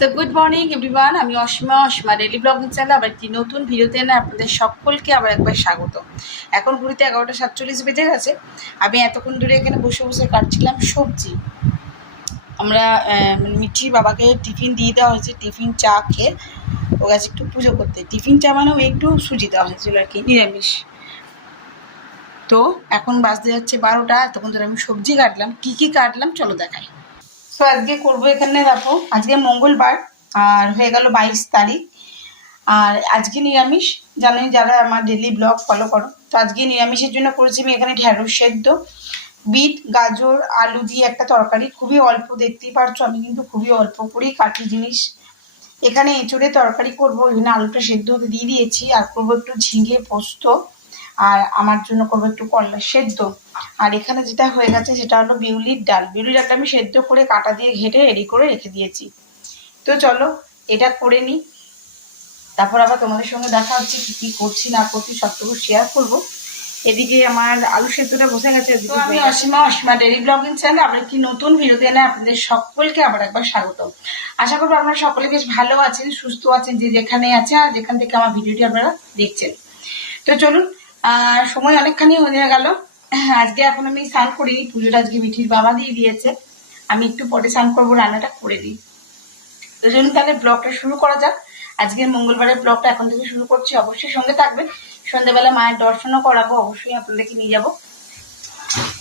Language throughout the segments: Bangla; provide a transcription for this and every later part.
সো গুড মর্নিং এভরিওয়ান, আমি অসীমা ডেইলি ব্লগিং চ্যানেল আবার একটি নতুন ভিডিওতে এনে আপনাদের সকলকে আবার একবার স্বাগত। এখন ঘুরিতে 11:47 বেজে গেছে। আমি এতক্ষণ ধরে এখানে বসে বসে কাটছিলাম সবজি। আমরা মিঠির বাবাকে টিফিন দিয়ে দেওয়া হয়েছে, টিফিন চা খেয়ে ও গেছে একটু পুজো করতে। টিফিন চা মানেও একটু সুজি দেওয়া হয়েছিল আর কি, নিরামিষ। তো এখন বাজতে যাচ্ছে 12টা। তখন ধরে আমি সবজি কাটলাম। কী কাটলাম চলো দেখাই। তো আজকে করবো এখানে দেখো, আজকে মঙ্গলবার আর হয়ে গেল 22 তারিখ। আর আজকে নিরামিষ, জানেন যারা আমার ডেলি ব্লগ ফলো করো। তো আজকে নিরামিষের জন্য করেছি আমি এখানে ঢেঁড়স সেদ্ধ, বিট, গাজর, আলু দিয়ে একটা তরকারি। খুবই অল্প, দেখতেই পারছো আমি কিন্তু খুবই অল্প করেই কাটি জিনিস। এখানে এঁচড়ে তরকারি করবো, এখানে আলুটা সেদ্ধ হতে দিয়ে দিয়েছি। আর করবো একটু ঝিঙে পোস্ত, আর আমার জন্য করবো একটু করলা সেদ্ধ। আর এখানে যেটা হয়ে গেছে সেটা হলো বিউলির ডাল। বিউলির ডালটা আমি সেদ্ধ করে কাটা দিয়ে ঘেটে রেডি করে রেখে দিয়েছি। তো চলো এটা করে নিই, তারপর আবার তোমাদের সঙ্গে দেখা হচ্ছে কি কি করছি না করছি সবটুকু শেয়ার করবো। এদিকে আমার আলু সেদ্ধটা বসে গেছে। তো আমি অসীমা ডেইলি ব্লগিং চ্যানেলে আবার একটি নতুন ভিডিওতে এনে আপনাদের সকলকে আবার একবার স্বাগত। আশা করবো আপনারা সকলে বেশ ভালো আছেন, সুস্থ আছেন, যে যেখানে আছে আর যেখান থেকে আমার ভিডিওটি আপনারা দেখছেন। তো চলুন, সময় অনেকখানি হয়ে গেল। আজকে এখন আমি স্নান করিনি, পুজোটা আজকে মিঠির বাবা দিয়ে দিয়েছে। আমি একটু পরে স্নান করবো, রান্নাটা করে দিই। তো চলুন তাহলে ব্লগটা শুরু করা যাক। আজকের মঙ্গলবারের ব্লগটা এখন থেকে শুরু করছি, অবশ্যই সঙ্গে থাকবেন। সন্ধ্যেবেলা মায়ের দর্শনও করাবো, অবশ্যই আপনাদেরকে নিয়ে যাবো।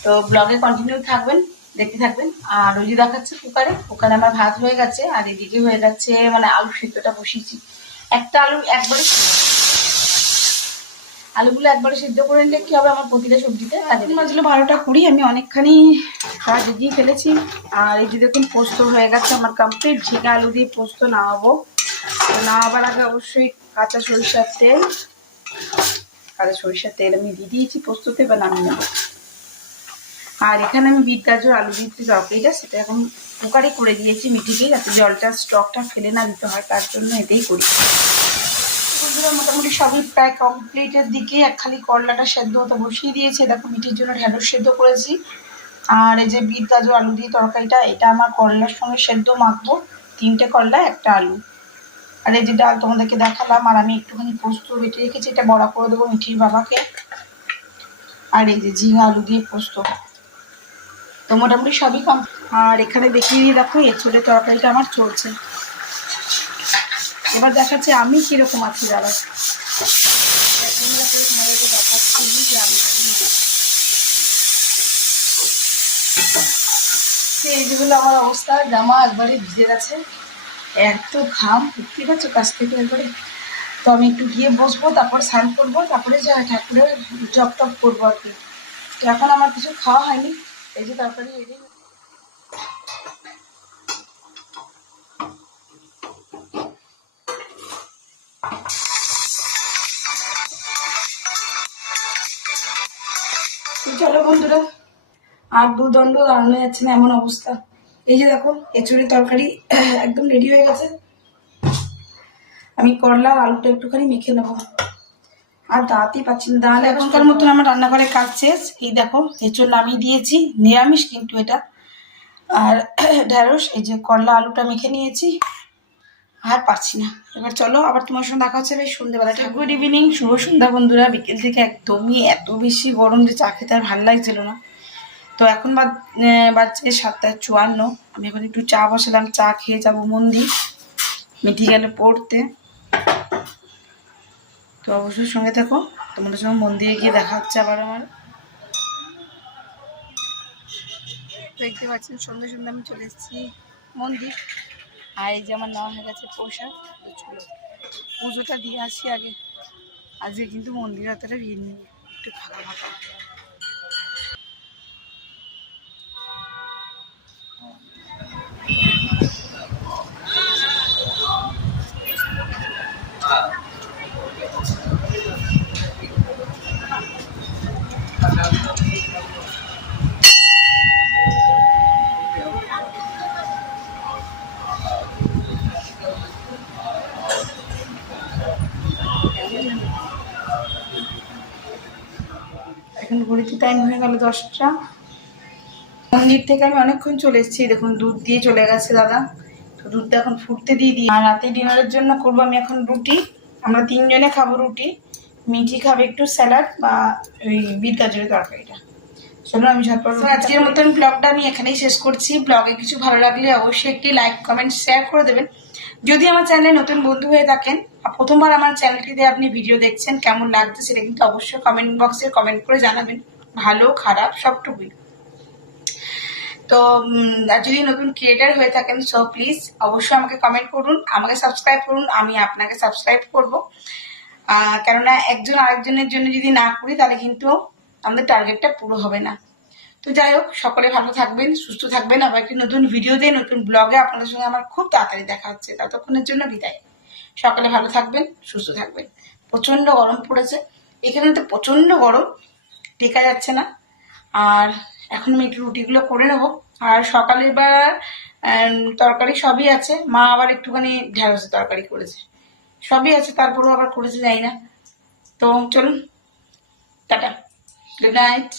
তো ব্লগে কন্টিনিউ থাকবেন, দেখতে থাকবেন। আর ওই যে দেখাচ্ছে কুকারে আমার ভাত হয়ে গেছে, আর এদিকে হয়ে যাচ্ছে মানে আলু সেদ্ধটা বসিয়েছি। একটা আলুগুলো একবারে সিদ্ধ করে নিলে কি হবে আমার প্রতিটা সবজিতে। এখন বাজলো 12টা 20, আমি অনেকখানি কাজ এগিয়ে ফেলেছি। আর এই যে দেখুন পোস্ত হয়ে গেছে আমার কমপ্লিট। ঝিঙে আলু দিয়ে পোস্ত নামাবো। তো নামাবার আগে অবশ্যই কাঁচা সরিষার তেল আমি দিয়ে দিয়েছি পোস্ততে, বা নামিয়ে নেবো। আর এখানে আমি বিট গাজর আলু দিয়ে তরকারিটা সেটা এখন কুকারে করে দিয়েছি মিঠিকে, যাতে জলটা স্টকটা ফেলে না দিতে হয়, তার জন্য এটাই করি। বন্ধুরা মোটামুটি সবই প্রায় কমপ্লিটের দিকে। খালি করলাটা সেদ্ধ হতে বসিয়ে দিয়েছে। দেখো মিঠির জন্য ঢেঁড়স সেদ্ধ করেছি। আর এই যে বিট গাজর আলু দিয়ে তরকারিটা, এটা আমার করলার সঙ্গে সেদ্ধ মাখবো। 3টে করলা 1টা আলু। আর এই যে ডাল তোমাদেরকে দেখালাম। আর আমি একটুখানি পোস্ত বেটে রেখেছি, এটা বড়া করে দেবো মিঠির বাবাকে। আর এই যে ঝিঙে আলু দিয়ে পোস্ত। তো মোটামুটি সবই কম। আর এখানে দেখিয়ে দেখো এঁচড়ের তরকারিটা আমার চলছে। এবার দেখাচ্ছি আমি কিরকম আছি দাদা। এই যেগুলো আমার অবস্থা, জামা একবারে ভিজে গেছে, এত ঘাম দেখতে পাচ্ছ কাছ থেকে একবারে। তো আমি একটু গিয়ে বসবো, তারপর স্নান করবো, তারপরে যে ঠাকুরের জপ টপ করবো আর কি। তো এখন আমার কিছু খাওয়া হয়নি। এই যে তরকারি রেডি। চলো বন্ধুরা, আর দুদণ্ড দাঁড়ানো যাচ্ছে না, এমন অবস্থা। এই যে দেখো এঁচড়ের তরকারি একদম রেডি হয়ে গেছে। আমি করলা আর আলুটা একটুখানি মেখে নেবো। আর দাঁতই পাচ্ছি না, দাঁড়ালে এখনকার মতন আমার রান্নাঘরে কাজ শেষ। এই দেখো এঁচড় নামিয়ে দিয়েছি, নিরামিষ কিন্তু এটা। আর ঢেঁড়স, এই যে করলা আলুটা মেখে নিয়েছি। আর পারছি না। এবার চলো আবার তোমার সঙ্গে দেখা হচ্ছে বেশ সন্ধ্যেবেলাটা। গুড ইভিনিং, শুভ সন্ধ্যা বন্ধুরা। বিকেল থেকে একদমই এত বেশি গরম যে চা খেতে আর ভালো লাগছিল না। তো এখন বাজছে 7:54। আমি এখন একটু চা বসালাম, চা খেয়ে যাবো মন্দির। মিঠি গেলে পড়তে। তো অবশ্যই সঙ্গে থাকো, তোমাদের সঙ্গে মন্দিরে গিয়ে দেখা হচ্ছে আবার আমার। দেখতে পাচ্ছেন সন্ধ্যে সন্ধ্যে আমি চলে এসেছি মন্দির। আর এই যে আমার নেওয়া হয়ে গেছে প্রসাদ। চলো পুজোটা দিয়ে আসি আগে। আজকে কিন্তু মন্দির অতটা ভিড় নেই, একটু ফাঁকা ফাঁকা। এখন ঘড়িতে টাইম হয়ে গেল 10টা। মন্দির থেকে আমি অনেকক্ষণ চলে এসেছি। দেখুন দুধ দিয়ে চলে গেছে দাদা। তো দুধটা এখন ফুটতে দিয়ে দিই। আর রাতে ডিনারের জন্য করবো আমি এখন রুটি। আমরা 3 জনে খাবো রুটি। মিঠি খাবে একটু স্যালাড বা ওই বিট গাজরের তরকারিটা। চলো আমি ঝটপট আজকের মতন ব্লগটা আমি এখানেই শেষ করছি। ব্লগে কিছু ভালো লাগলে অবশ্যই একটি লাইক কমেন্ট শেয়ার করে দেবেন। যদি আমার চ্যানেলে নতুন বন্ধু হয়ে থাকেন, প্রথমবার আমার চ্যানেলটিতে আপনি ভিডিও দেখছেন, কেমন লাগছে সেটা কিন্তু অবশ্যই কমেন্ট বক্সে কমেন্ট করে জানাবেন, ভালো খারাপ সবটুকুই। তো যদি নতুন ক্রিয়েটার হয়ে থাকেন সো প্লিজ অবশ্যই আমাকে কমেন্ট করুন, আমাকে সাবস্ক্রাইব করুন, আমি আপনাকে সাবস্ক্রাইব করব। কেননা একজন আরেকজনের জন্য যদি না করি তাহলে কিন্তু আমাদের টার্গেটটা পুরো হবে না। তো যাই হোক, সকলে ভালো থাকবেন, সুস্থ থাকবেন। আবার একটি নতুন ভিডিওতে নতুন ব্লগে আপনাদের সঙ্গে আমার খুব তাড়াতাড়ি দেখা হচ্ছে। ততক্ষণের জন্য বিদায়। সকলে ভালো থাকবেন, সুস্থ থাকবেন। প্রচন্ড গরম পড়েছে এখানে, তো প্রচন্ড গরম, টেকা যাচ্ছে না। আর এখন আমি একটু রুটিগুলো করে নেবো। আর সকালের বার তরকারি সবই আছে, মা আবার একটুখানি ঢেঁড়সের তরকারি করেছে, সবই আছে, তারপরেও আবার করেছে যাই না। তো চলুন, টাটা, গুড নাইট।